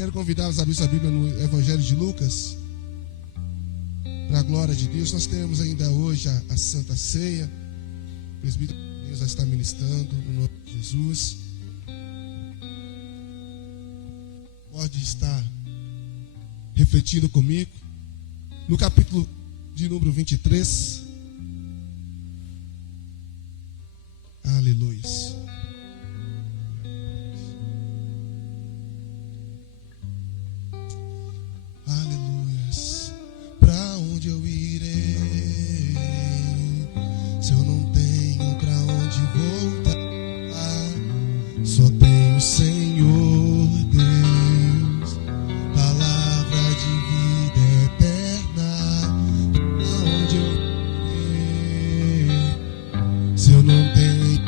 Quero convidá-los a abrir sua Bíblia no Evangelho de Lucas. Para a glória de Deus, nós teremos ainda hoje a Santa Ceia. O presbítero Deus já está ministrando no nome de Jesus. Pode estar refletindo comigo no capítulo de número 23. Aleluia. Aleluias. Pra onde eu irei, se eu não tenho pra onde voltar? Só tenho o Senhor Deus, palavra de vida eterna. Pra onde eu irei, se eu não tenho,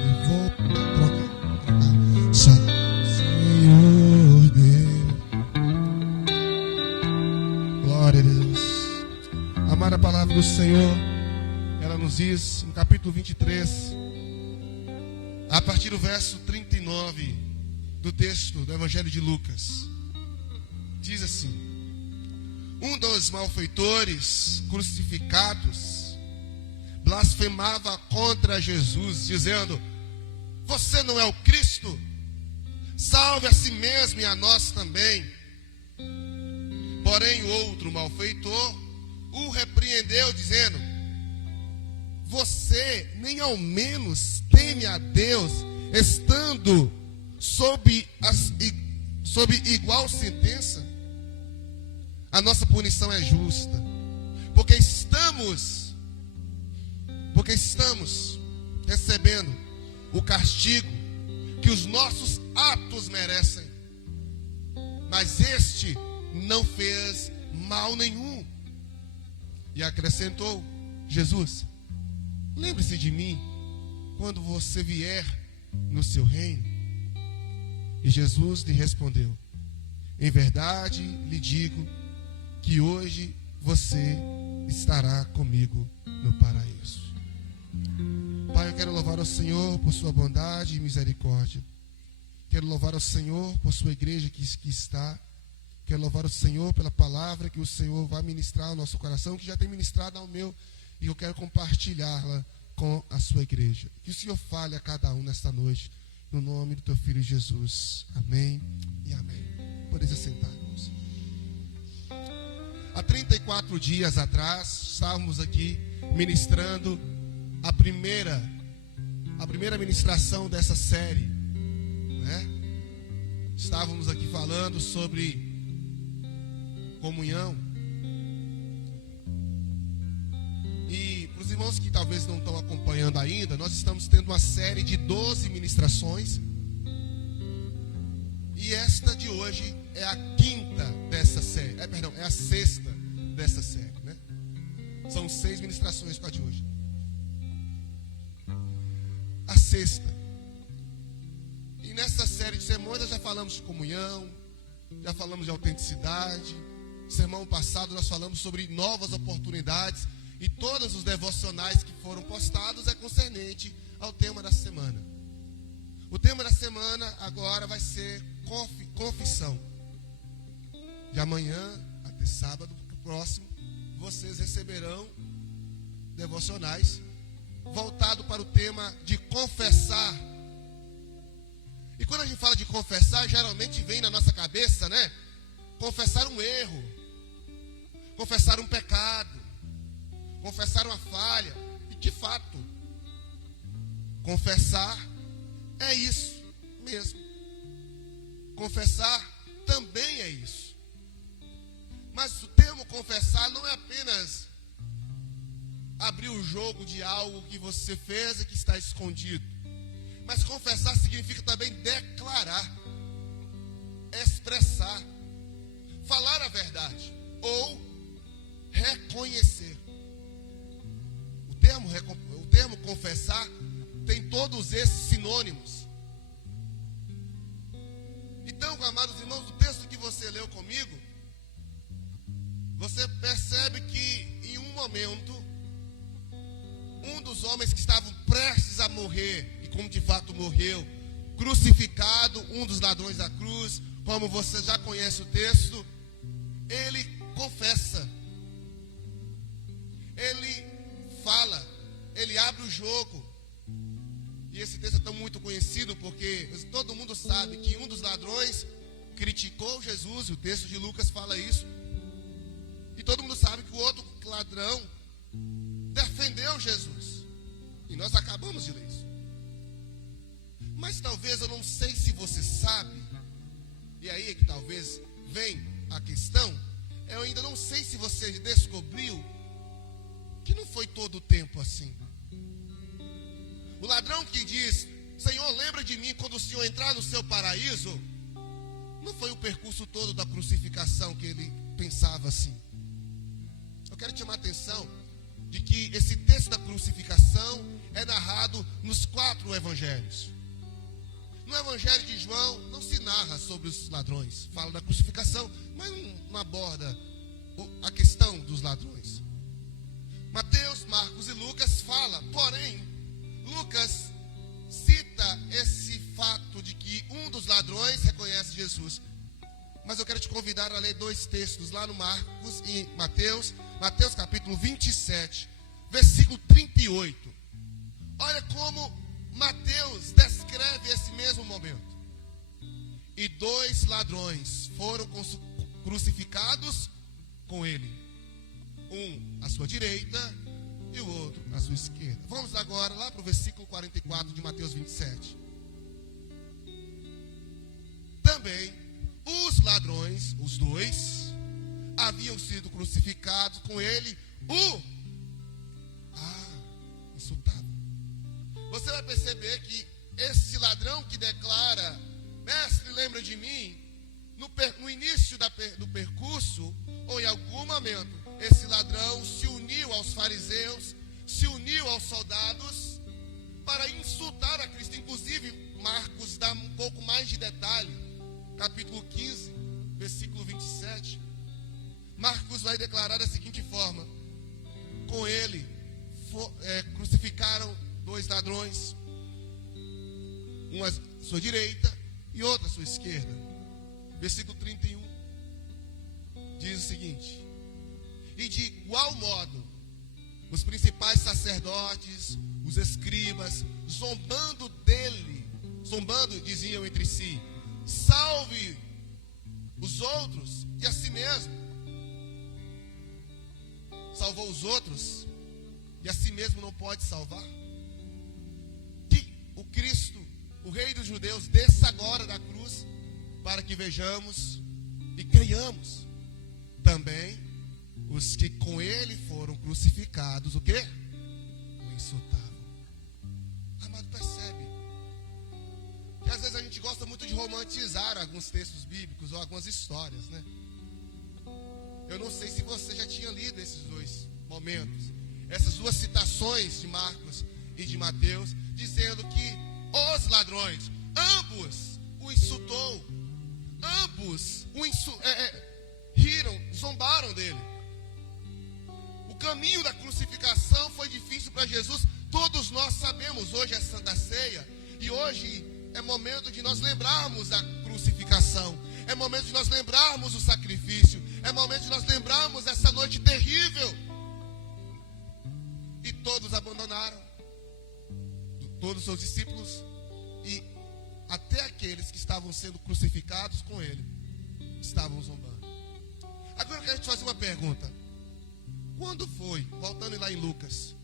eu vou trocar. Só Senhor Deus. Glória a Deus. Amar a palavra do Senhor, ela nos diz no capítulo 23, a partir do verso 39 do texto do Evangelho de Lucas, diz assim: um dos malfeitores crucificados blasfemava contra Jesus, dizendo: você não é o Cristo? Salve a si mesmo e a nós também. Porém, o outro malfeitor o repreendeu, dizendo: você nem ao menos teme a Deus, estando sob igual sentença? A nossa punição é justa, porque estamos recebendo o castigo que os nossos atos merecem. Mas este não fez mal nenhum. E acrescentou Jesus: lembre-se de mim quando você vier no seu reino. E Jesus lhe respondeu: em verdade lhe digo que hoje você estará comigo no paraíso. Pai, eu quero louvar ao Senhor por sua bondade e misericórdia. Quero louvar ao Senhor por sua igreja que está. Quero louvar o Senhor pela palavra que o Senhor vai ministrar ao nosso coração, que já tem ministrado ao meu, e eu quero compartilhá-la com a sua igreja. Que o Senhor fale a cada um nesta noite, no nome do teu Filho Jesus. Amém e amém. Podeis sentar, irmãos. Há 34 dias atrás, estávamos aqui ministrando a primeira ministração dessa série, né? Estávamos aqui falando sobre comunhão. E para os irmãos que talvez não estão acompanhando ainda, nós estamos tendo uma série de 12 ministrações. E esta de hoje é a quinta dessa série. É a sexta dessa série, né? São 6 ministrações para a de hoje. A sexta. E nessa série de sermões nós já falamos de comunhão, já falamos de autenticidade. Sermão passado nós falamos sobre novas oportunidades, e todos os devocionais que foram postados é concernente ao tema da semana. O tema da semana agora vai ser confissão. De amanhã até sábado próximo, vocês receberão devocionais voltado para o tema de confessar. E quando a gente fala de confessar, geralmente vem na nossa cabeça, né? Confessar um erro, confessar um pecado, confessar uma falha. E de fato, confessar é isso mesmo. Confessar também é isso. Mas o termo confessar não é apenas abrir o jogo de algo que você fez e que está escondido. Mas confessar significa também declarar, expressar, falar a verdade ou reconhecer. O termo confessar tem todos esses sinônimos. Então, amados irmãos, o texto que você leu comigo, você percebe que em um momento, um dos homens que estavam prestes a morrer, e como de fato morreu, crucificado, um dos ladrões da cruz, como você já conhece o texto, ele confessa, ele fala, ele abre o jogo. E esse texto é tão muito conhecido porque todo mundo sabe que um dos ladrões criticou Jesus, e o texto de Lucas fala isso. E todo mundo sabe que o outro ladrão defendeu Jesus. E nós acabamos de ler isso. Mas talvez, eu não sei se você sabe, e aí é que talvez vem a questão, eu ainda não sei se você descobriu que não foi todo o tempo assim. O ladrão que diz: Senhor, lembra de mim quando o Senhor entrar no seu paraíso, não foi o percurso todo da crucificação que ele pensava assim. Eu quero te chamar a atenção de que esse texto da crucificação é narrado nos 4 evangelhos. No evangelho de João não se narra sobre os ladrões, fala da crucificação, mas não aborda a questão dos ladrões. Mateus, Marcos e Lucas fala, porém, Lucas cita esse fato de que um dos ladrões reconhece Jesus. Mas eu quero te convidar a ler 2 textos lá no Marcos e Mateus. Mateus capítulo 27, versículo 38. Olha como Mateus descreve esse mesmo momento. E 2 ladrões foram crucificados com ele, um à sua direita e o outro à sua esquerda. Vamos agora lá para o versículo 44 de Mateus 27. Também os ladrões, os 2, haviam sido crucificados com ele, insultado. Você vai perceber que esse ladrão que declara: Mestre, lembra de mim, no início do percurso, ou em algum momento, esse ladrão se uniu aos fariseus, se uniu aos soldados para insultar a Cristo. Inclusive, Marcos dá um pouco mais de detalhe, capítulo 15, versículo 27. Marcos vai declarar da seguinte forma: com ele crucificaram 2 ladrões, um à sua direita e outro à sua esquerda. Versículo 31 diz o seguinte: e de igual modo, os principais sacerdotes, os escribas, zombando dele, diziam entre si: salve os outros e a si mesmo. Salvou os outros e a si mesmo não pode salvar? Que o Cristo, o Rei dos Judeus, desça agora da cruz, para que vejamos e creiamos. Também os que com ele foram crucificados, o quê? O insultavam. Amado, percebe que às vezes a gente gosta muito de romantizar alguns textos bíblicos ou algumas histórias, né? Eu não sei se você já tinha lido esses 2 momentos, essas 2 citações de Marcos e de Mateus, dizendo que os ladrões, ambos o insultou, ambos riram, zombaram dele. O caminho da crucificação foi difícil para Jesus, todos nós sabemos. Hoje é Santa Ceia, e hoje é momento de nós lembrarmos a crucificação, é momento de nós lembrarmos o sacrifício, é momento de nós lembrarmos essa noite terrível. E todos abandonaram, todos os seus discípulos, e até aqueles que estavam sendo crucificados com ele estavam zombando. Agora eu quero te fazer uma pergunta: quando foi, voltando lá em Lucas,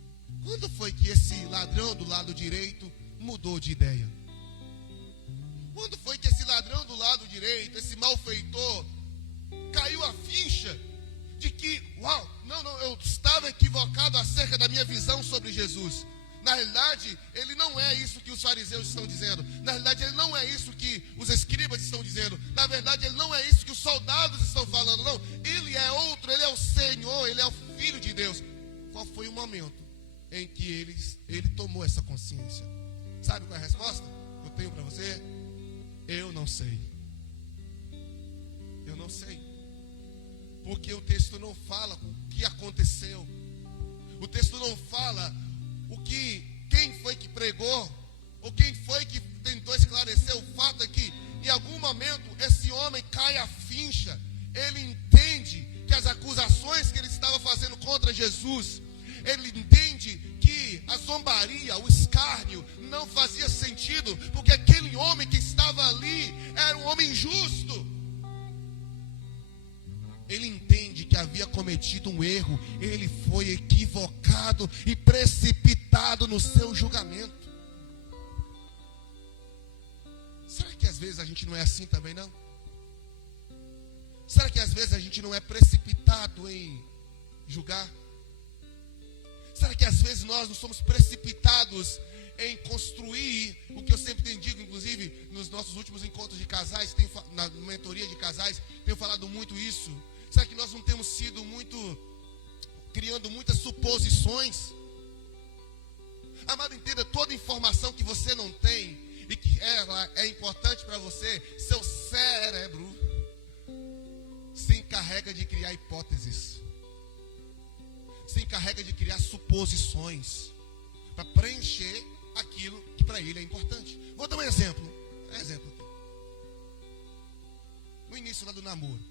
quando foi que esse ladrão do lado direito mudou de ideia? Quando foi que esse ladrão do lado direito, esse malfeitor, caiu a ficha de que, eu estava equivocado acerca da minha visão sobre Jesus? Na realidade, ele não é isso que os fariseus estão dizendo. Na realidade, ele não é isso que os escribas estão dizendo. Na verdade, ele não é isso que os soldados estão falando. Não, ele é outro, ele é o Senhor, ele é o Filho de Deus. Qual foi o momento em que ele tomou essa consciência? Sabe qual é a resposta que eu tenho para você? Eu não sei. Eu não sei. Porque o texto não fala o que aconteceu. O texto não fala quem foi que pregou, ou quem foi que tentou esclarecer. O fato é que em algum momento esse homem contra Jesus. Ele entende que a zombaria, o escárnio não fazia sentido, porque aquele homem que estava ali era um homem justo. Ele entende que havia cometido um erro, ele foi equivocado e precipitado no seu julgamento. Será que às vezes a gente não é assim também, não? Será que às vezes a gente não é precipitado em julgar? Será que às vezes nós não somos precipitados em construir o que eu sempre tenho dito, inclusive nos nossos últimos encontros de casais, na mentoria de casais, tenho falado muito isso. Será que nós não temos sido criando muitas suposições? Amado, entenda, toda informação que você não tem e que ela é importante para você, seu cérebro se encarrega de criar hipóteses, se encarrega de criar suposições para preencher aquilo que para ele é importante. Vou dar um exemplo. No início lá do namoro,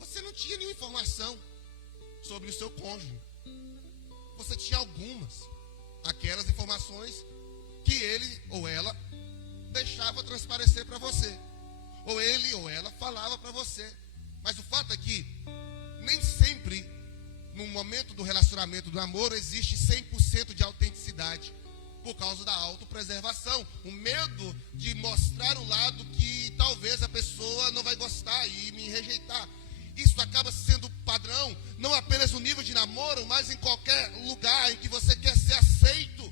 você não tinha nenhuma informação sobre o seu cônjuge. Você tinha aquelas informações que ele ou ela deixava transparecer para você, ou ele ou ela falava para você. Mas o fato é que nem sempre no momento do relacionamento, do namoro, existe 100% de autenticidade, por causa da autopreservação, o medo de mostrar o lado que talvez a pessoa não vai gostar e me rejeitar. Isso acaba sendo padrão, não apenas no nível de namoro, mas em qualquer lugar em que você quer ser aceito.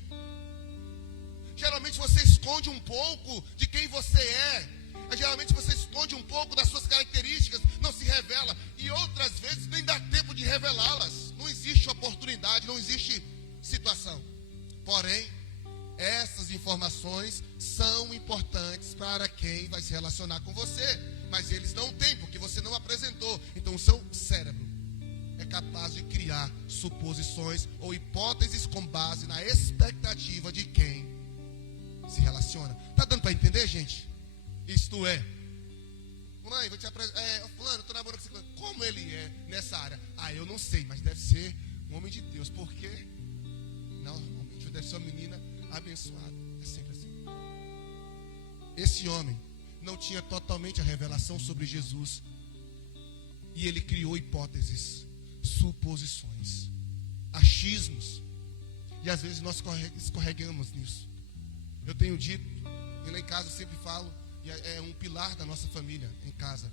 Geralmente você esconde um pouco de quem você é. Geralmente você esconde um pouco das suas características, não se revela. E outras vezes nem dá tempo de revelá-las. Não existe oportunidade, não existe situação. Porém, essas informações são importantes para quem vai se relacionar com você. Mas eles não têm, porque você não apresentou. Então o seu cérebro é capaz de criar suposições ou hipóteses com base na expectativa de quem se relaciona. Tá dando para entender, gente? Isto é, mãe, vou te apresentar, fulano, eu estou namorando com esse. Como ele é nessa área? Eu não sei, mas deve ser um homem de Deus. Por quê? Normalmente deve ser uma menina abençoada. É sempre assim. Esse homem não tinha totalmente a revelação sobre Jesus, e ele criou hipóteses, suposições, achismos, e às vezes nós escorregamos nisso. Eu tenho dito, e lá em casa eu sempre falo, e é um pilar da nossa família em casa: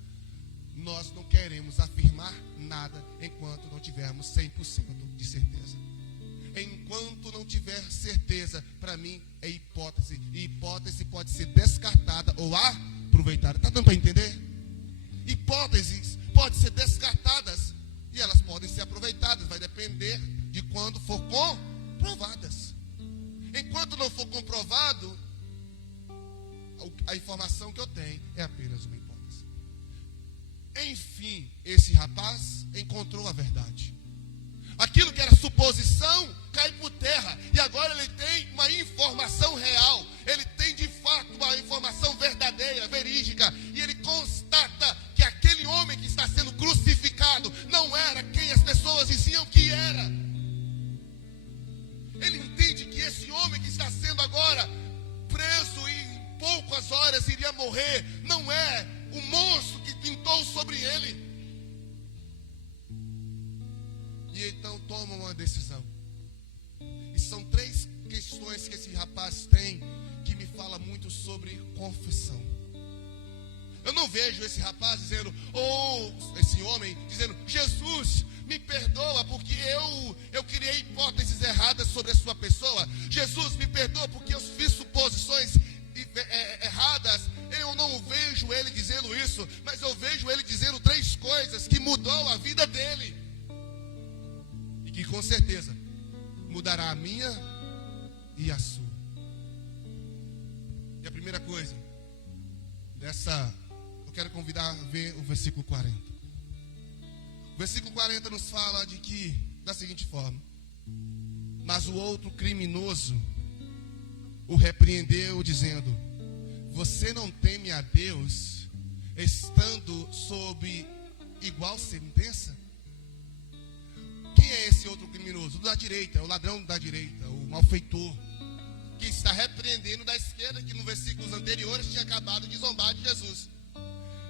nós não queremos afirmar nada enquanto não tivermos 100% de certeza. Enquanto não tiver certeza, para mim é hipótese. E hipótese pode ser descartada ou aproveitada. Está dando para entender? Hipóteses podem ser descartadas e elas podem ser aproveitadas. Vai depender de quando for comprovadas. Enquanto não for comprovado, a informação que eu tenho é apenas uma hipótese. Enfim, esse rapaz encontrou a verdade. Aquilo que era suposição cai por terra. E agora ele tem uma informação real. Ele tem de fato uma informação verdadeira, verídica. E ele constata que aquele homem que está sendo crucificado não era quem as pessoas diziam que era. Ele entende que esse homem que está sendo agora preso e em poucas horas iria morrer, não é o monstro que pintou sobre ele. E então toma uma decisão. E são 3 questões que esse rapaz tem que me fala muito sobre confissão. Eu não vejo esse rapaz dizendo, ou esse homem dizendo: Jesus, me perdoa porque eu criei hipóteses erradas sobre a sua pessoa. Jesus, me perdoa porque eu fiz suposições erradas. Eu não vejo ele dizendo isso, mas eu vejo ele dizendo 3 coisas que mudou a vida dele. E que com certeza mudará a minha e a sua. E a primeira coisa eu quero convidar a ver o versículo 40. O versículo 40 nos fala da seguinte forma: mas o outro criminoso o repreendeu, dizendo: você não teme a Deus, estando sob igual sentença? Quem esse outro criminoso? O da direita, o ladrão da direita, o malfeitor, que está repreendendo da esquerda, que no versículos anteriores tinha acabado de zombar de Jesus.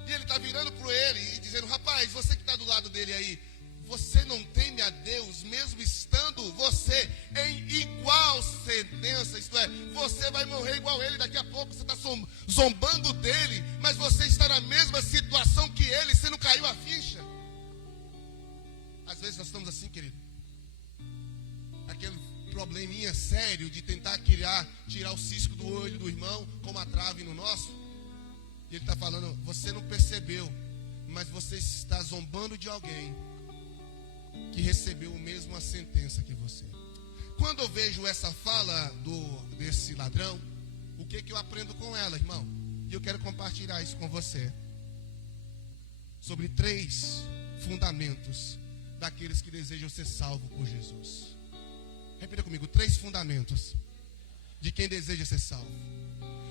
E ele está virando para ele e dizendo: rapaz, você que está do lado dele aí, você não teme a Deus, mesmo estando você em igual sentença, isto é, você vai morrer igual ele daqui a pouco, você está zombando dele, mas você está na mesma situação que ele, você não caiu a ficha. Às vezes nós estamos assim, querido, aquele probleminha sério de tentar tirar o cisco do olho do irmão, como a trave no nosso, e ele está falando: você não percebeu, mas você está zombando de alguém que recebeu mesmo a sentença que você. Quando eu vejo essa fala desse ladrão, o que eu aprendo com ela, irmão? E eu quero compartilhar isso com você. Sobre 3 fundamentos daqueles que desejam ser salvos por Jesus. Repita comigo: 3 fundamentos de quem deseja ser salvo.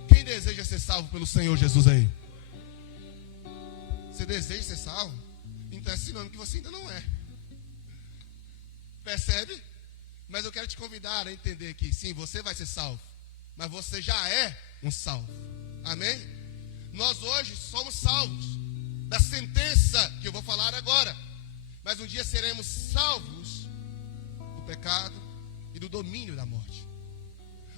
Quem deseja ser salvo pelo Senhor Jesus aí? Você deseja ser salvo? Então é sinônimo que você ainda não é. Percebe? Mas eu quero te convidar a entender que sim, você vai ser salvo, mas você já é um salvo. Amém? Nós hoje somos salvos da sentença que eu vou falar agora, mas um dia seremos salvos do pecado e do domínio da morte.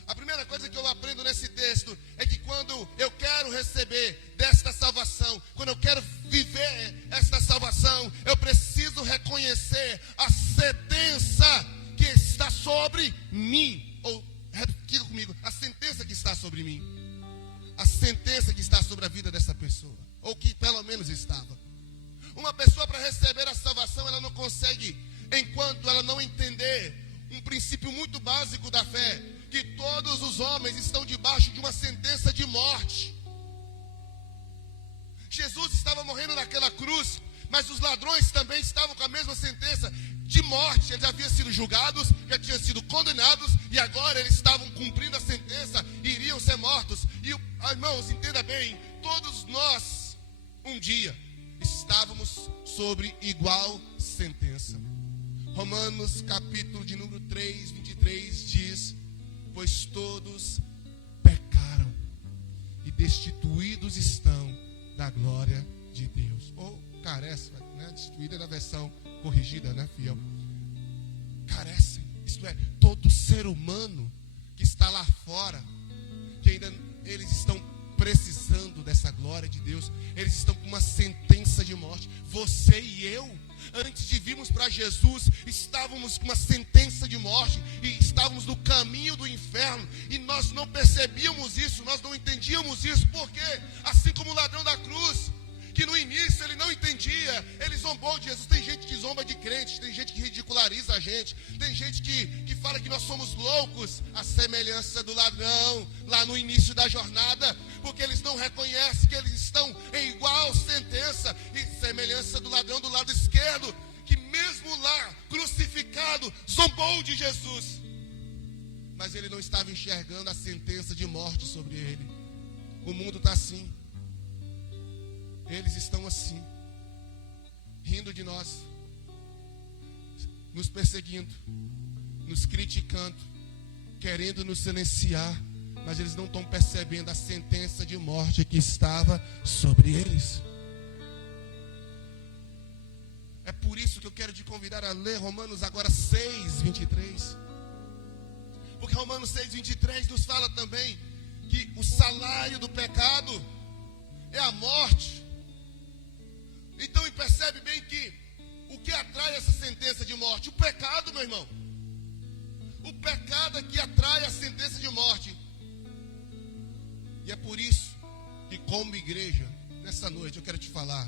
A primeira coisa que eu aprendo nesse texto é que quando eu quero receber desta salvação, quando eu quero viver esta salvação, eu preciso reconhecer a sentença que está sobre mim. Ou, repita comigo, a sentença que está sobre mim. A sentença que está sobre a vida dessa pessoa, ou que pelo menos estava. Uma pessoa, para receber a salvação, ela não consegue, enquanto ela não entender um princípio muito básico da fé, que todos os homens estão debaixo de uma sentença de morte. Jesus estava morrendo naquela cruz, mas os ladrões também estavam com a mesma sentença de morte. Eles haviam sido julgados, já tinham sido condenados, e agora eles estavam cumprindo a sentença e iriam ser mortos. E, irmãos, entenda bem, todos nós, um dia, estávamos sobre igual sentença. Romanos capítulo de número 3, 23 diz: pois todos pecaram e destituídos estão da glória de Deus. Ou carecem, né? Destituída na versão corrigida, né, fiel? Carecem, isto é, todo ser humano que está lá fora, que ainda eles estão precisando dessa glória de Deus, eles estão com uma sentença de morte. Você e eu, antes de virmos para Jesus, estávamos com uma sentença de morte e estávamos no caminho do inferno, e nós não percebíamos isso, nós não entendíamos isso. Porque assim como o ladrão da cruz, que no início ele não entendia, ele zombou de Jesus. Tem gente que zomba de crente, tem gente que ridiculariza a gente, tem gente que fala que nós somos loucos, a semelhança do ladrão lá no início da jornada, porque eles não reconhecem que eles estão em igual sentença, e semelhança do ladrão do lado esquerdo, que mesmo lá crucificado zombou de Jesus, mas ele não estava enxergando a sentença de morte sobre ele. O mundo está assim. Eles estão assim, rindo de nós, nos perseguindo, nos criticando, querendo nos silenciar, mas eles não estão percebendo a sentença de morte que estava sobre eles. É por isso que eu quero te convidar a ler Romanos agora 6, 23. Porque Romanos 6, 23 nos fala também que o salário do pecado é a morte. Então, percebe bem que o que atrai essa sentença de morte? O pecado, meu irmão. O pecado é que atrai a sentença de morte. E é por isso que, como igreja, nessa noite eu quero te falar: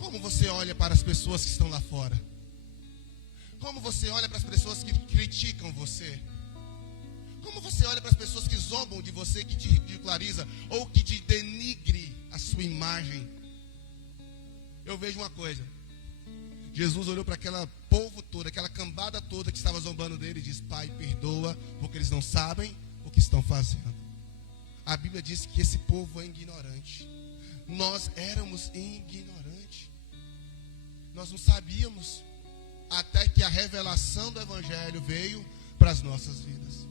como você olha para as pessoas que estão lá fora? Como você olha para as pessoas que criticam você? Como você olha para as pessoas que zombam de você, que te ridiculariza, ou que te denigre a sua imagem? Eu vejo uma coisa: Jesus olhou para aquela povo todo, aquela cambada toda que estava zombando dele, e diz: Pai, perdoa, porque eles não sabem o que estão fazendo. A Bíblia diz que esse povo é ignorante. Nós éramos ignorantes. Nós não sabíamos até que a revelação do Evangelho veio para as nossas vidas.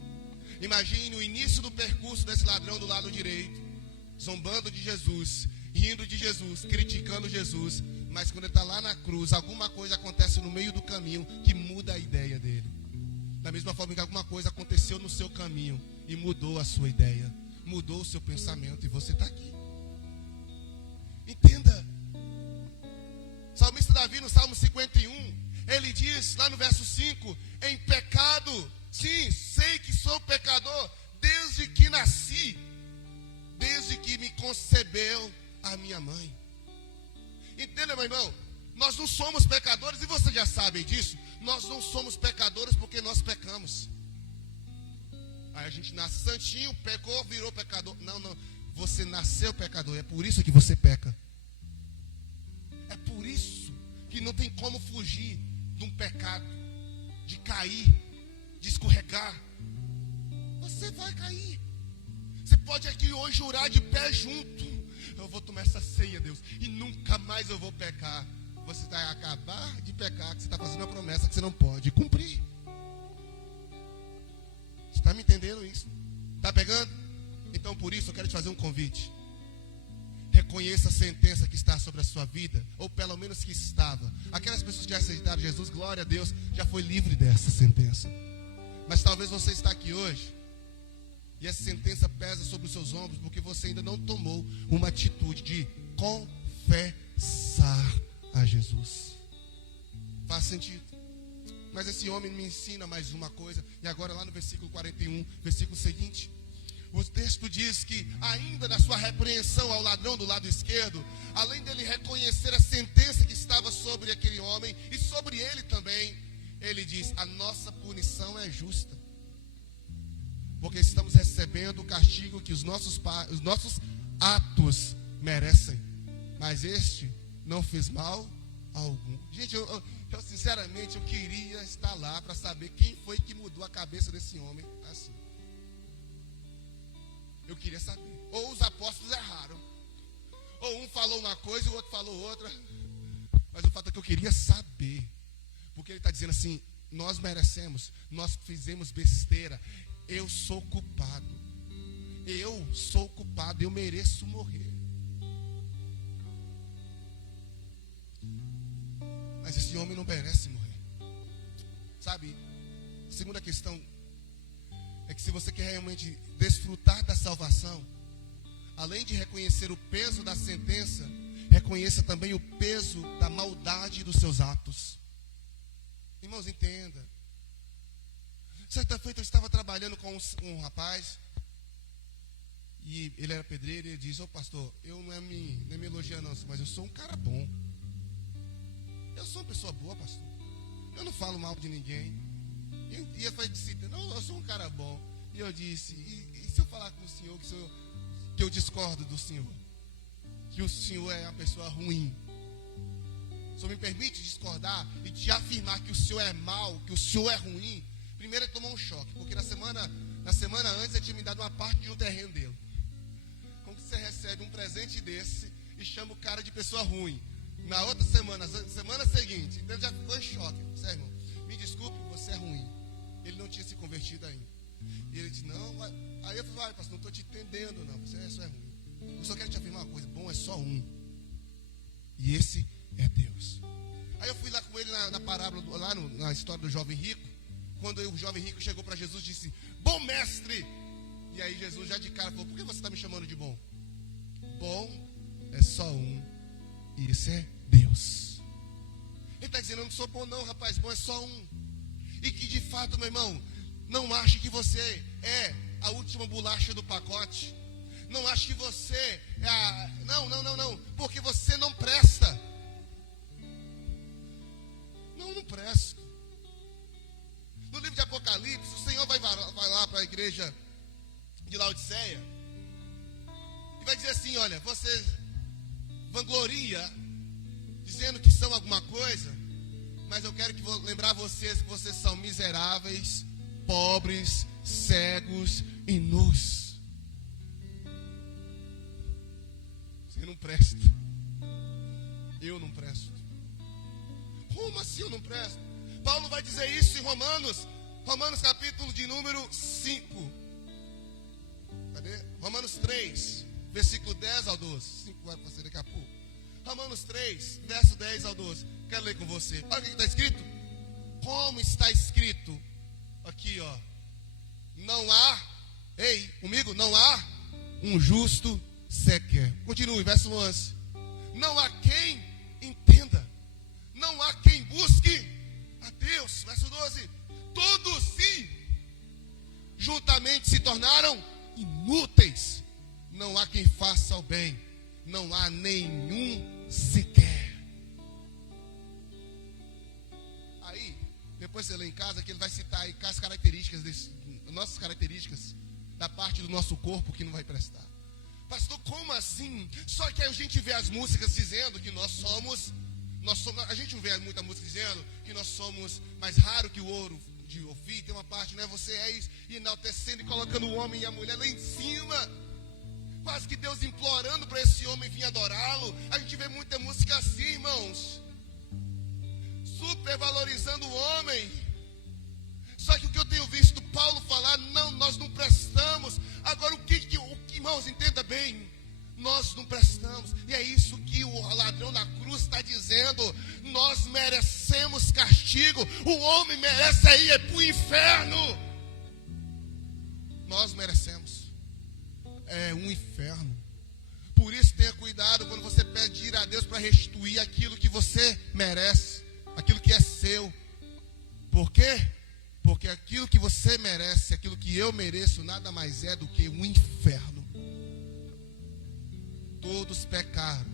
Imagine o início do percurso desse ladrão do lado direito, zombando de Jesus, rindo de Jesus, criticando Jesus, mas quando ele está lá na cruz, alguma coisa acontece no meio do caminho que muda a ideia dele. Da mesma forma que alguma coisa aconteceu no seu caminho e mudou a sua ideia, mudou o seu pensamento, e você está aqui. Entenda. O salmista Davi, no Salmo 51, ele diz lá no verso 5: em pecado, sim, sei que sou pecador desde que nasci, desde que me concebeu a minha mãe. Entenda, meu irmão, nós não somos pecadores, e vocês já sabem disso. Nós não somos pecadores porque nós pecamos. Aí a gente nasce santinho, pecou, virou pecador. Não, você nasceu pecador, é por isso que você peca. É por isso que não tem como fugir de um pecado, de cair, de escorregar. Você vai cair. Você pode aqui hoje jurar de pé junto: eu vou tomar essa ceia, Deus, e nunca mais eu vou pecar. Você vai acabar de pecar, que você está fazendo uma promessa que você não pode cumprir. Você está me entendendo isso? Está pegando? Então por isso eu quero te fazer um convite. Reconheça a sentença que está sobre a sua vida, ou pelo menos que estava. Aquelas pessoas que já aceitaram Jesus, glória a Deus, já foi livre dessa sentença. Mas talvez você está aqui hoje e essa sentença pesa sobre os seus ombros porque você ainda não tomou uma atitude de confessar a Jesus. Faz sentido? Mas esse homem me ensina mais uma coisa. E agora lá no versículo 41, versículo seguinte, o texto diz que ainda na sua repreensão ao ladrão do lado esquerdo, além dele reconhecer a sentença que estava sobre aquele homem e sobre ele também, ele diz: a nossa punição é justa, porque estamos recebendo o castigo que os nossos atos merecem, mas este não fez mal algum. Gente, eu sinceramente, eu queria estar lá para saber quem foi que mudou a cabeça desse homem assim. Eu queria saber. Ou os apóstolos erraram, ou um falou uma coisa e o outro falou outra. Mas o fato é que eu queria saber, porque ele está dizendo assim: nós merecemos, nós fizemos besteira, eu sou culpado, eu mereço morrer. Mas esse homem não merece morrer. Sabe, a segunda questão é que se você quer realmente desfrutar da salvação, além de reconhecer o peso da sentença, reconheça também o peso da maldade dos seus atos. Irmãos, entenda. Certa feita eu estava trabalhando com um rapaz, e ele era pedreiro, e ele diz: ô pastor, eu não é me elogiando não, mas eu sou um cara bom. Eu sou uma pessoa boa, pastor. Eu não falo mal de ninguém. E ele disse: não, eu sou um cara bom. E eu disse: e se eu falar com o senhor que eu discordo do senhor, que o senhor é uma pessoa ruim? O senhor me permite discordar e te afirmar que o senhor é mau, que o senhor é ruim? Primeiro ele tomou um choque, porque na semana antes ele tinha me dado uma parte de um terreno dele. Como que você recebe um presente desse e chama o cara de pessoa ruim? Na outra semana seguinte, então ele já ficou em choque. Você, irmão, me desculpe, você é ruim. Ele não tinha se convertido ainda. E ele disse: não. Aí eu falei: pastor, não estou te entendendo, não. Você só é ruim. Eu só quero te afirmar uma coisa: bom é só um. E esse é Deus. Aí eu fui lá com ele na parábola, lá na história do jovem rico. Quando o jovem rico chegou para Jesus e disse: bom mestre. E aí Jesus já de cara falou: por que você está me chamando de bom? Bom é só um, e esse é Deus. Ele está dizendo: eu não sou bom não, rapaz, bom é só um. E que de fato, meu irmão, não ache que você é a última bolacha do pacote. Não ache que você é a... Não, porque você não presta. Não presta. No livro de Apocalipse, o Senhor vai lá para a igreja de Laodiceia e vai dizer assim: olha, você vangloria dizendo que são alguma coisa, mas eu quero lembrar vocês que vocês são miseráveis, pobres, cegos e nus. Você não presta. Eu não presto. Como assim eu não presto? Paulo vai dizer isso em Romanos capítulo de número 5. Cadê? Romanos 3, versículo 10 ao 12. 5 vai para você daqui a pouco. Romanos 3, verso 10 ao 12. Quero ler com você. Olha o que está escrito. Como está escrito aqui, ó. Não há, ei, comigo, não há um justo sequer. Continue, verso 11. Não há quem entenda, não há quem busque a Deus. Verso 12. Todos juntamente se tornaram inúteis. Não há quem faça o bem, não há nenhum sequer. Aí, depois você lê em casa que ele vai citar aí as características nossas características da parte do nosso corpo que não vai prestar. Pastor, como assim? Só que aí a gente vê as músicas dizendo que nós somos, a gente não vê muita música dizendo que nós somos mais raro que o ouro de Ofir. Tem uma parte, né? Você é isso, e enaltecendo e colocando o homem e a mulher lá em cima. Quase que Deus implorando para esse homem vir adorá-lo. A gente vê muita música assim, irmãos. Supervalorizando o homem. Só que o que eu tenho visto Paulo falar, não, nós não prestamos. Agora, o que irmãos, entenda bem, nós não prestamos. E é isso que o ladrão na cruz está dizendo. Nós merecemos castigo. O homem merece ir para o inferno. Nós merecemos. É um inferno. Por isso tenha cuidado quando você pedir a Deus para restituir aquilo que você merece, aquilo que é seu. Por quê? Porque aquilo que você merece, aquilo que eu mereço, nada mais é do que um inferno. Todos pecaram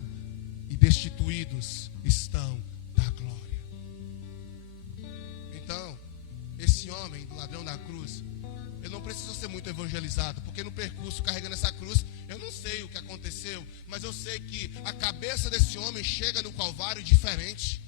e destituídos estão da glória. Então, esse homem, do ladrão da cruz, ele não precisa ser muito evangelizado, porque no percurso, carregando essa cruz, eu não sei o que aconteceu, mas eu sei que a cabeça desse homem chega no Calvário diferente.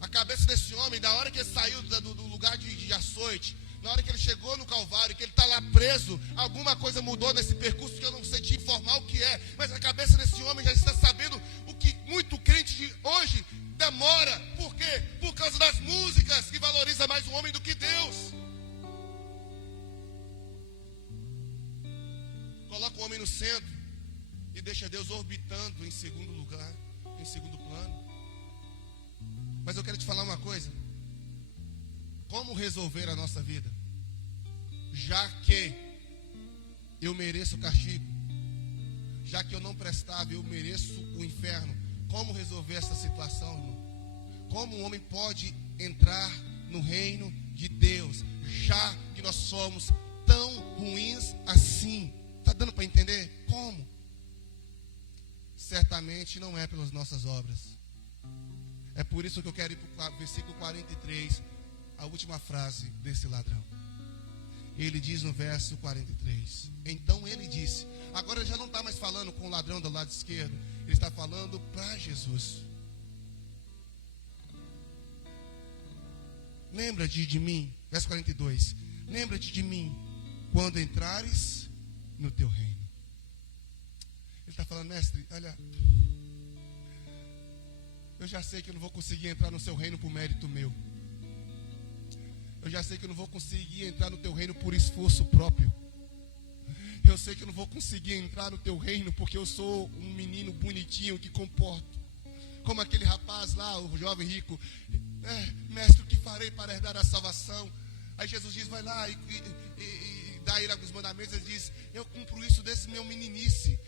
A cabeça desse homem, da hora que ele saiu do lugar de açoite, na hora que ele chegou no Calvário, que ele está lá preso, alguma coisa mudou nesse percurso que eu não sei te informar o que é, mas a cabeça desse homem já está sabendo o que muito crente de hoje demora. Por quê? Por causa das músicas que valoriza mais o homem do que Deus. Coloca o homem no centro e deixa Deus orbitando em segundo lugar, em segundo plano. Mas eu quero te falar uma coisa. Como resolver a nossa vida? Já que eu mereço o castigo, já que eu não prestava, eu mereço o inferno. Como resolver essa situação, irmão? Como um homem pode entrar no reino de Deus, já que nós somos tão ruins assim? Está dando para entender? Como? Certamente não é pelas nossas obras. É por isso que eu quero ir para o versículo 43, a última frase desse ladrão. Ele diz no verso 43. Então ele disse. Agora ele já não está mais falando com o ladrão do lado esquerdo. Ele está falando para Jesus. Lembra-te de mim. Verso 42. Lembra-te de mim quando entrares no teu reino. Ele está falando, mestre, olha, eu já sei que eu não vou conseguir entrar no seu reino por mérito meu. Eu já sei que eu não vou conseguir entrar no teu reino por esforço próprio. Eu sei que eu não vou conseguir entrar no teu reino porque eu sou um menino bonitinho que comporto. Como aquele rapaz lá, o jovem rico. Mestre, o que farei para herdar a salvação? Aí Jesus diz, vai lá e dá a ele alguns mandamentos. Ele diz, eu cumpro isso desde meu meninice.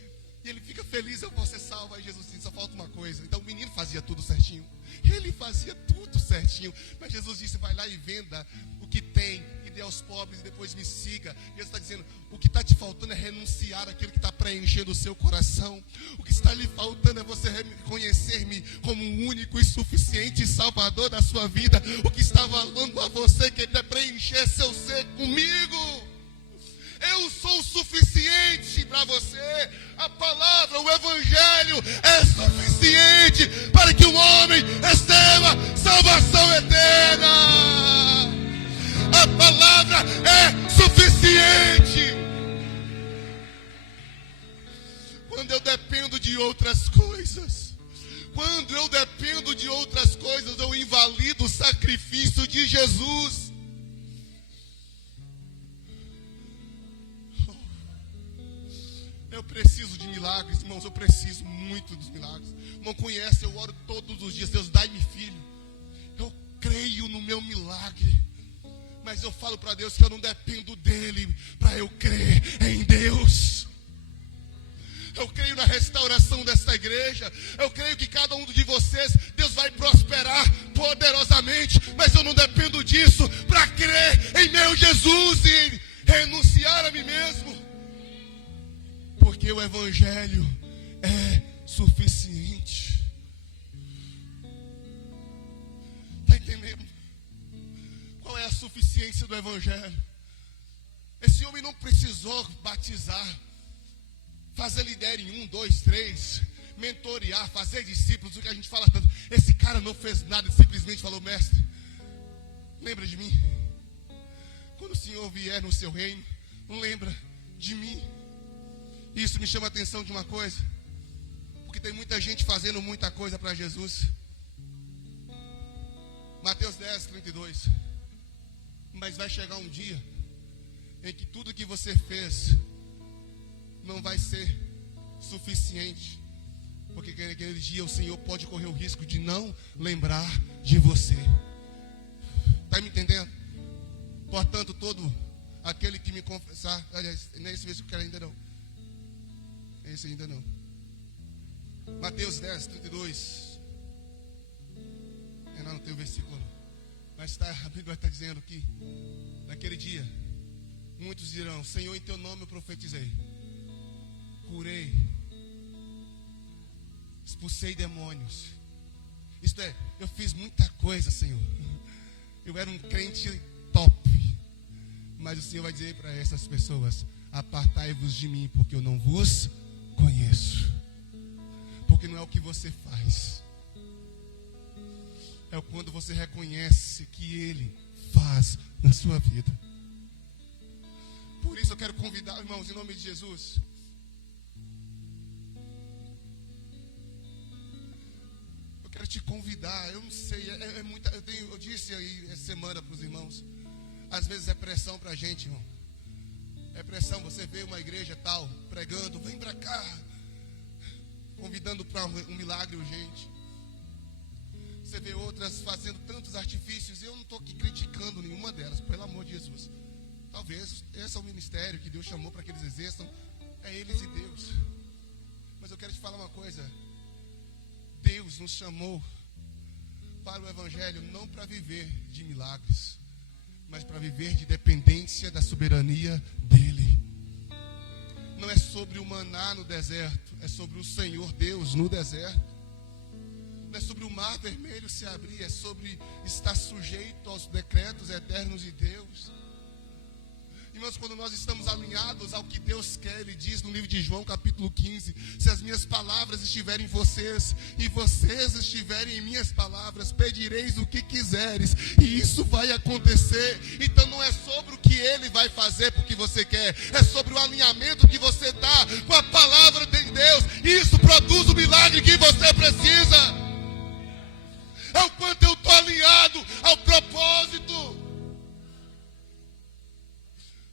E ele fica feliz, eu vou ser salvo. Aí Jesus diz, só falta uma coisa. Então o menino fazia tudo certinho. Ele fazia tudo certinho. Mas Jesus disse, vai lá e venda o que tem e dê aos pobres e depois me siga. Jesus está dizendo, o que está te faltando é renunciar àquilo que está preenchendo o seu coração. O que está lhe faltando é você reconhecer-me como um único e suficiente Salvador da sua vida. O que está falando a você que é preencher seu ser comigo. Eu sou o suficiente para você. A palavra, o evangelho é suficiente para que o homem receba salvação eterna. A palavra é suficiente. Quando eu dependo de outras coisas, eu invalorizo sacrifício de Jesus. Eu preciso de milagres, irmãos, eu preciso muito dos milagres. Irmão, conhece, eu oro todos os dias, Deus, dai-me filho. Eu creio no meu milagre, mas eu falo para Deus que eu não dependo dele para eu crer em Deus. Eu creio na restauração desta igreja, eu creio que cada um de vocês, Deus vai prosperar poderosamente, mas eu não dependo disso para crer em meu Jesus e renunciar a mim mesmo. Porque o Evangelho é suficiente. Está entendendo? Qual é a suficiência do Evangelho? Esse homem não precisou batizar, fazer líder em 1, 2, 3, mentorear, fazer discípulos, o que a gente fala tanto. Esse cara não fez nada, simplesmente falou: mestre, lembra de mim? Quando o Senhor vier no seu reino, lembra de mim. Isso me chama a atenção de uma coisa, porque tem muita gente fazendo muita coisa para Jesus. Mateus 10, 32. Mas vai chegar um dia em que tudo que você fez não vai ser suficiente, porque naquele dia o Senhor pode correr o risco de não lembrar de você. Está me entendendo? Portanto, todo aquele que me confessar, aliás, não é esse mesmo que eu quero ainda não. Esse ainda não. Mateus 10, 32. Não tem o versículo, mas a Bíblia está dizendo que naquele dia muitos dirão: Senhor, em teu nome eu profetizei, curei, expulsei demônios. Isto é, eu fiz muita coisa, Senhor. Eu era um crente top. Mas o Senhor vai dizer para essas pessoas: apartai-vos de mim, porque eu não vos conheço. Porque não é o que você faz, é quando você reconhece que Ele faz na sua vida. Por isso eu quero convidar, irmãos, em nome de Jesus, eu quero te convidar. Eu não sei, é muita. Eu disse aí essa semana para os irmãos, às vezes é pressão para a gente, irmão. É pressão, você vê uma igreja tal, pregando: vem para cá, convidando para um milagre urgente. Você vê outras fazendo tantos artifícios. Eu não estou aqui criticando nenhuma delas, pelo amor de Jesus. Talvez esse é o ministério que Deus chamou para que eles exerçam, é eles e Deus. Mas eu quero te falar uma coisa: Deus nos chamou para o Evangelho não para viver de milagres, mas para viver de dependência da soberania dEle. Não é sobre o maná no deserto, é sobre o Senhor Deus no deserto. Não é sobre o mar vermelho se abrir, é sobre estar sujeito aos decretos eternos de Deus. Irmãos, quando nós estamos alinhados ao que Deus quer, Ele diz no livro de João, capítulo 15: se as minhas palavras estiverem em vocês, e vocês estiverem em minhas palavras, pedireis o que quiseres, e isso vai acontecer. Então não é sobre o que Ele vai fazer porque você quer, é sobre o alinhamento que você dá com a palavra de Deus. Isso produz o milagre que você precisa. É o quanto eu estou alinhado ao propósito.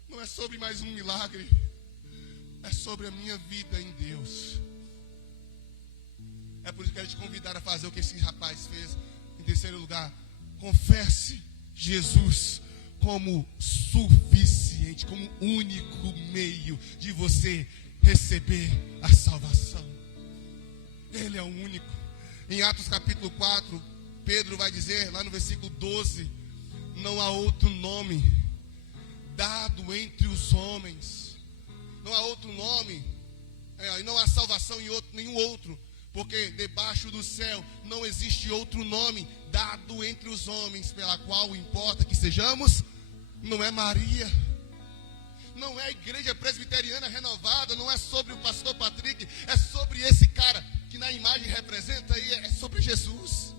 Não é sobre mais um milagre, é sobre a minha vida em Deus. É por isso que eu quero te convidar a fazer o que esse rapaz fez. Em terceiro lugar, confesse Jesus como suficiente, como único meio de você receber a salvação. Ele é o único. Em Atos capítulo 4, Pedro vai dizer lá no versículo 12: não há outro nome dado entre os homens, não há outro nome, e não há salvação em nenhum outro, porque debaixo do céu não existe outro nome dado entre os homens, pela qual importa que sejamos. Não é Maria, não é a igreja presbiteriana renovada, não é sobre o pastor Patrick, é sobre esse cara que na imagem representa aí, é sobre Jesus.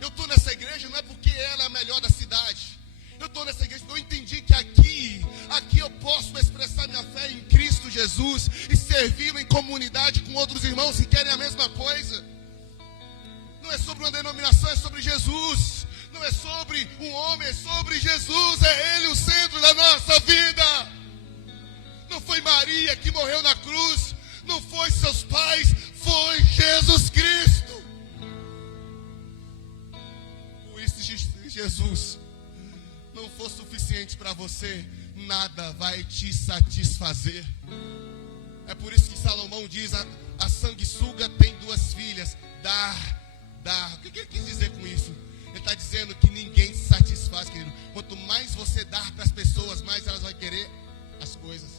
Eu estou nessa igreja não é porque ela é a melhor da cidade. Eu estou nessa igreja porque eu entendi que aqui eu posso expressar minha fé em Cristo Jesus e servir em comunidade com outros irmãos que querem a mesma coisa. Não é sobre uma denominação, é sobre Jesus. Jesus. Não é sobre um homem, é sobre Jesus. É Ele o centro da nossa vida. Não foi Maria que morreu na cruz. Não foi seus pais. Foi Jesus Cristo. Por isso, se Jesus não for suficiente para você, nada vai te satisfazer. É por isso que Salomão diz, a sanguessuga tem 2 filhas. Dar. O que ele quis dizer com isso? Ele está dizendo que ninguém se satisfaz, querido. Quanto mais você dar para as pessoas, mais elas vão querer as coisas.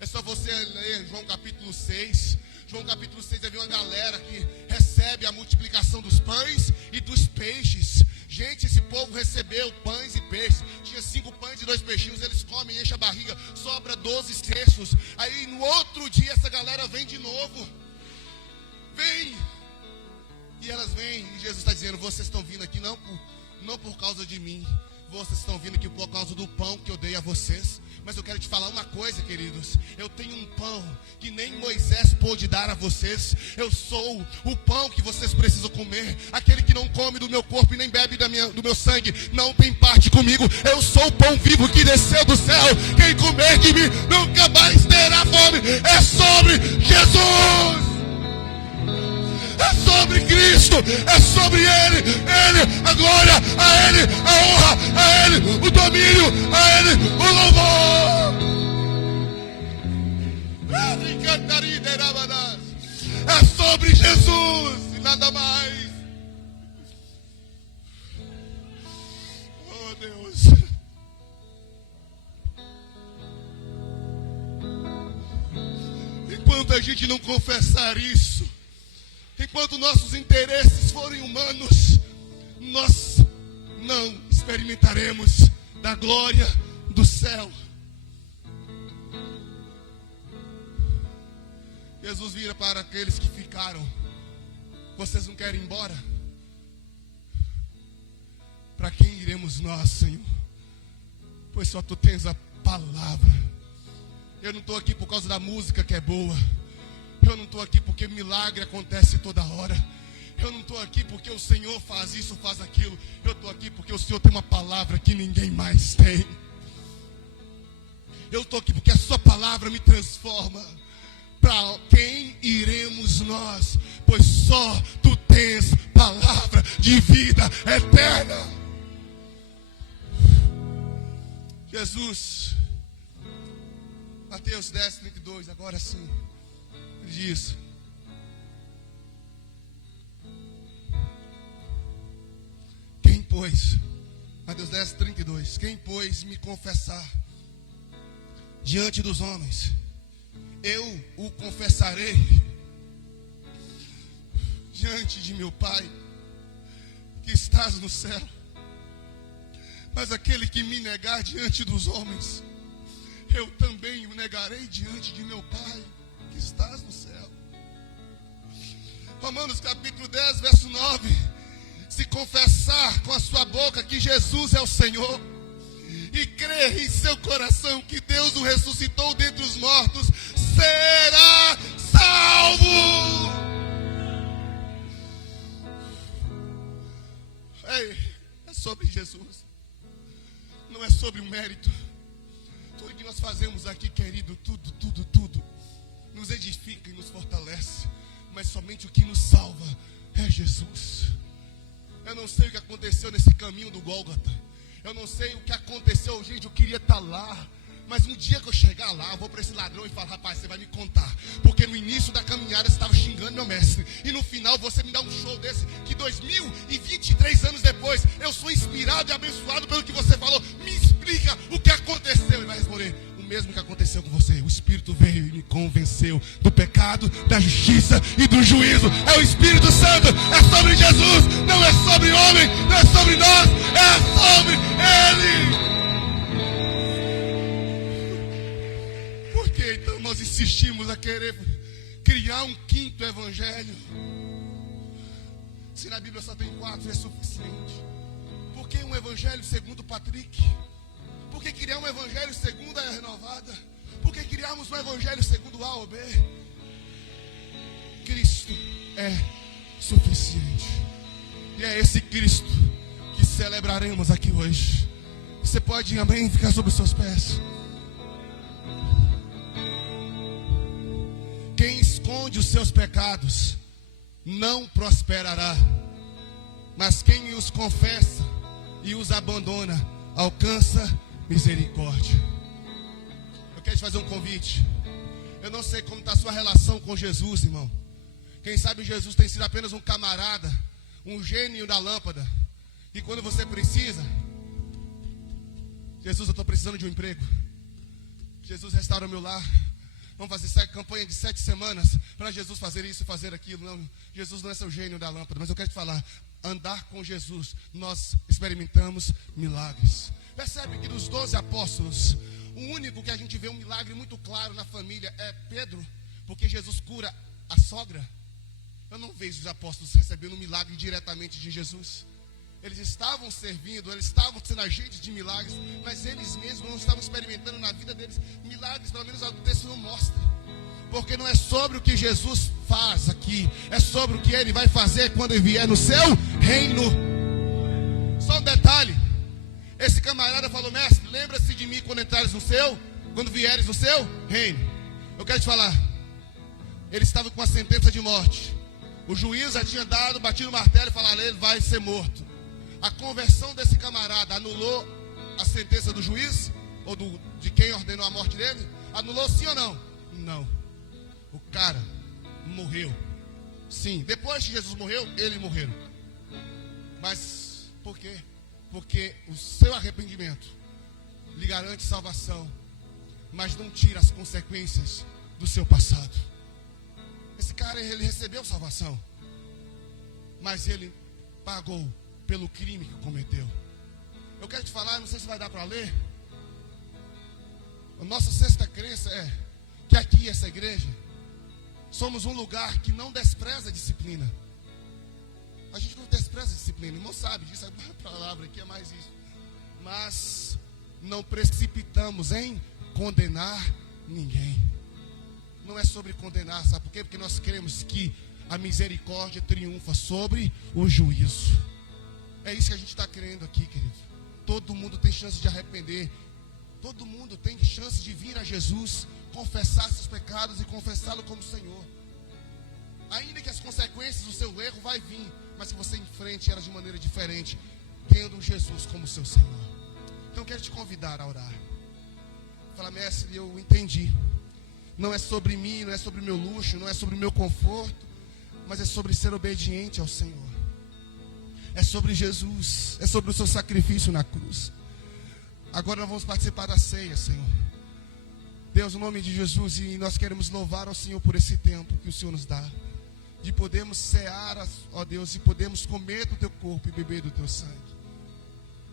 É só você ler João capítulo 6. João capítulo 6 havia uma galera que recebe a multiplicação dos pães e dos peixes. Gente, esse povo recebeu pães e peixes. Tinha 5 pães e 2 peixinhos. Eles comem, enchem a barriga, sobra 12 cestos. Aí no outro dia essa galera vem de novo. Vem. E elas vêm, e Jesus está dizendo, vocês estão vindo aqui não por causa de mim. Vocês estão vindo aqui por causa do pão que eu dei a vocês. Mas eu quero te falar uma coisa, queridos. Eu tenho um pão que nem Moisés pôde dar a vocês. Eu sou o pão que vocês precisam comer. Aquele que não come do meu corpo e nem bebe do meu sangue não tem parte comigo. Eu sou o pão vivo que desceu do céu. Quem comer de mim nunca mais terá fome. É sobre Jesus. É sobre Cristo, é sobre Ele, a glória, a Ele, a honra, a Ele, o domínio, a Ele, o louvor. É sobre Jesus e nada mais. Oh Deus. Enquanto a gente não confessar isso, enquanto nossos interesses forem humanos, nós não experimentaremos da glória do céu. Jesus vira para aqueles que ficaram. Vocês não querem ir embora? Para quem iremos nós, Senhor? Pois só Tu tens a palavra. Eu não estou aqui por causa da música que é boa. Eu não estou aqui porque milagre acontece toda hora. Eu não estou aqui porque o Senhor faz isso, faz aquilo. Eu estou aqui porque o Senhor tem uma palavra que ninguém mais tem. Eu estou aqui porque a Sua palavra me transforma. Para quem iremos nós? Pois só Tu tens palavra de vida eterna. Jesus, Mateus 10, 32, agora sim. Diz: quem pois, Mateus 10, 32, quem pois me confessar diante dos homens, eu o confessarei diante de meu Pai que estás no céu. Mas aquele que me negar diante dos homens, eu também o negarei diante de meu Pai que estás no céu. Romanos capítulo 10, verso 9. Se confessar com a sua boca que Jesus é o Senhor e crer em seu coração que Deus o ressuscitou dentre os mortos, será salvo. Ei, é sobre Jesus. Não é sobre o mérito. Tudo que nós fazemos aqui, querido, tudo nos edifica e nos fortalece. Mas somente o que nos salva é Jesus. Eu não sei o que aconteceu nesse caminho do Gólgota. Eu não sei o que aconteceu, gente, eu queria estar lá. Mas um dia que eu chegar lá, eu vou para esse ladrão e falar: rapaz, você vai me contar. Porque no início da caminhada você estava xingando meu mestre. E no final você me dá um show desse, que 2023 anos depois, eu sou inspirado e abençoado pelo que você falou. Me explica o que aconteceu. Ele vai responder: o mesmo que aconteceu com você. O Espírito veio e me convenceu do pecado, da justiça e do juízo. É o Espírito Santo, é sobre Jesus. Não é sobre homem, não é sobre nós, é sobre Ele. Então nós insistimos a querer criar um quinto evangelho. Se na Bíblia só tem 4 é suficiente. Por que um evangelho segundo Patrick? Por que criar um evangelho segundo a renovada? Por que criarmos um evangelho segundo A ou B? Cristo é suficiente. E é esse Cristo celebraremos aqui hoje. Você pode, amém, ficar sobre os seus pés. Quem esconde os seus pecados não prosperará, mas quem os confessa e os abandona alcança misericórdia. Eu quero te fazer um convite. Eu não sei como está a sua relação com Jesus, irmão. Quem sabe Jesus tem sido apenas um camarada, um gênio da lâmpada. E quando você precisa, Jesus, eu estou precisando de um emprego. Jesus, restaura o meu lar. Vamos fazer essa campanha de 7 semanas para Jesus fazer isso e fazer aquilo. Não, Jesus não é seu gênio da lâmpada, mas eu quero te falar, andar com Jesus, nós experimentamos milagres. Percebe que dos 12 apóstolos, o único que a gente vê um milagre muito claro na família é Pedro, porque Jesus cura a sogra. Eu não vejo os apóstolos recebendo um milagre diretamente de Jesus. Eles estavam servindo, eles estavam sendo agentes de milagres, mas eles mesmos não estavam experimentando na vida deles milagres, pelo menos o texto não mostra. Porque não é sobre o que Jesus faz aqui, é sobre o que Ele vai fazer quando Ele vier no seu reino. Só um detalhe, esse camarada falou, mestre, lembra-se de mim quando vieres no seu reino. Eu quero te falar, ele estava com uma sentença de morte. O juiz já tinha batido o martelo e falado, ele vai ser morto. A conversão desse camarada anulou a sentença do juiz, ou de quem ordenou a morte dele? Anulou sim ou não? Não. O cara morreu. Sim, depois que Jesus morreu, ele morreu. Mas por quê? Porque o seu arrependimento lhe garante salvação, mas não tira as consequências do seu passado. Esse cara, ele recebeu salvação, mas ele pagou pelo crime que cometeu. Eu quero te falar, não sei se vai dar para ler. A nossa sexta crença é que aqui, essa igreja, somos um lugar que não despreza a disciplina. A gente não despreza a disciplina, o irmão sabe disso, a palavra aqui é mais isso. Mas não precipitamos em condenar ninguém. Não é sobre condenar, sabe por quê? Porque nós cremos que a misericórdia triunfa sobre o juízo. É isso que a gente está crendo aqui, querido. Todo mundo tem chance de arrepender. Todo mundo tem chance de vir a Jesus, confessar seus pecados e confessá-lo como Senhor. Ainda que as consequências do seu erro vai vir, mas que você enfrente elas de maneira diferente, tendo Jesus como seu Senhor. Então eu quero te convidar a orar. Fala, mestre, eu entendi. Não é sobre mim, não é sobre o meu luxo, não é sobre o meu conforto, mas é sobre ser obediente ao Senhor. É sobre Jesus, é sobre o seu sacrifício na cruz. Agora nós vamos participar da ceia, Senhor. Deus, no nome de Jesus, e nós queremos louvar ao Senhor por esse tempo que o Senhor nos dá, de podermos cear, ó Deus, e podermos comer do teu corpo e beber do teu sangue.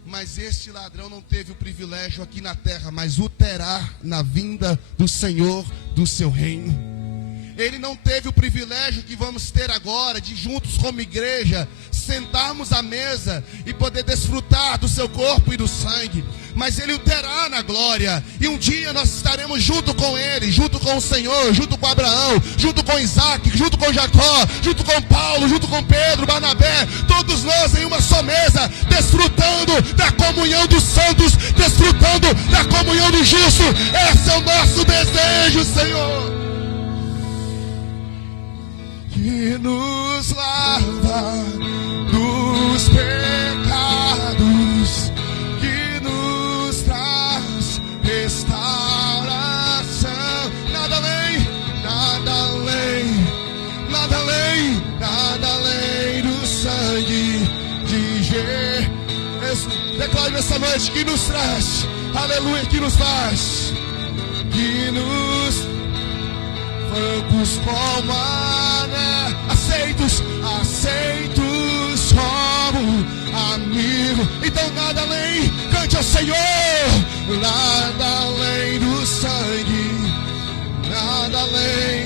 Mas este ladrão não teve o privilégio aqui na terra, mas o terá na vinda do Senhor do seu reino. Ele não teve o privilégio que vamos ter agora, de juntos como igreja, sentarmos à mesa e poder desfrutar do seu corpo e do sangue. Mas ele o terá na glória. E um dia nós estaremos junto com ele, junto com o Senhor, junto com Abraão, junto com Isaac, junto com Jacó, junto com Paulo, junto com Pedro, Barnabé. Todos nós em uma só mesa, desfrutando da comunhão dos santos, desfrutando da comunhão do justo. Esse é o nosso desejo, Senhor. Que nos lava dos pecados, que nos traz restauração. Nada além, nada além, nada além, nada além do sangue de Jesus. Declare nessa noite que nos traz, aleluia, que nos faz, que nos francos como aceitos como amigo. Então nada além, cante ao Senhor, nada além do sangue, nada além